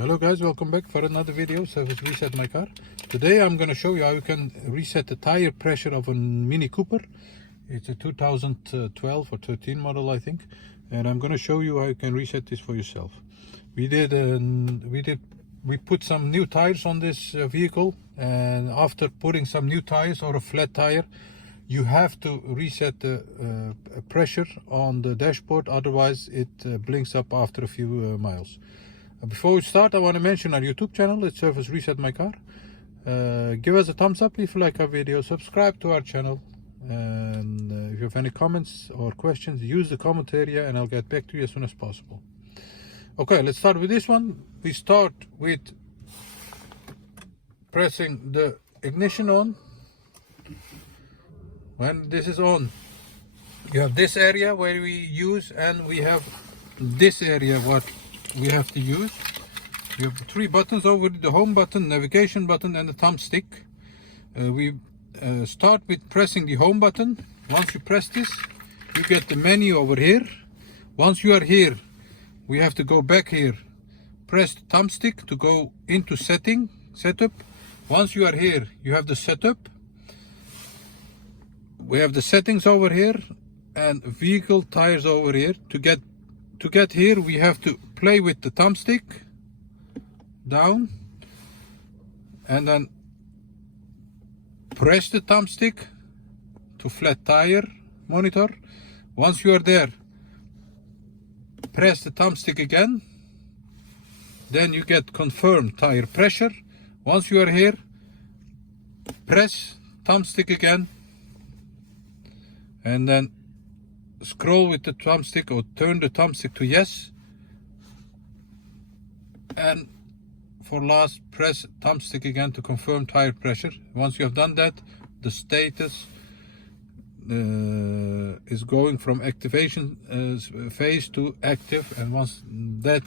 Hello guys, welcome back for another video. Service reset my car. Today I'm going to show you how you can reset the tire pressure of a Mini Cooper. It's a 2012 or 13 model, I think, and I'm going to show you how you can reset this for yourself. We put some new tires on this vehicle, and after putting some new tires or a flat tire, you have to reset the pressure on the dashboard, otherwise it blinks up after a few miles. Before we start, I want to mention our YouTube channel. It's Service Reset My Car. Give us a thumbs up if you like our video, subscribe to our channel, and if you have any comments or questions, use the comment area and I'll get back to you as soon as possible. Okay, let's start with this one. We start with pressing the ignition on. When this is on, you have this area where we use, and we have this area what we have to use. We have three buttons over: the home button, navigation button, and the thumbstick. We start with pressing the home button. Once you press this, you get the menu over here. Once you are here, we have to go back here, press the thumbstick to go into setup. Once you are here, you have the setup. We have the settings over here and vehicle tires over here. To get here, we have to play with the thumbstick down and then press the thumbstick to flat tire monitor. Once you are there, press the thumbstick again, then you get confirm tire pressure. Once you are here, press thumbstick again and then scroll with the thumbstick or turn the thumbstick to yes, and for last, press thumbstick again to confirm tire pressure. Once you have done that, the status is going from activation phase to active, and once that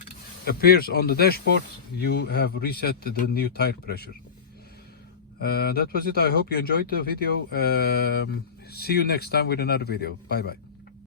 appears on the dashboard, you have reset the new tire pressure. That was it. I hope you enjoyed the video. See you next time with another video. Bye bye.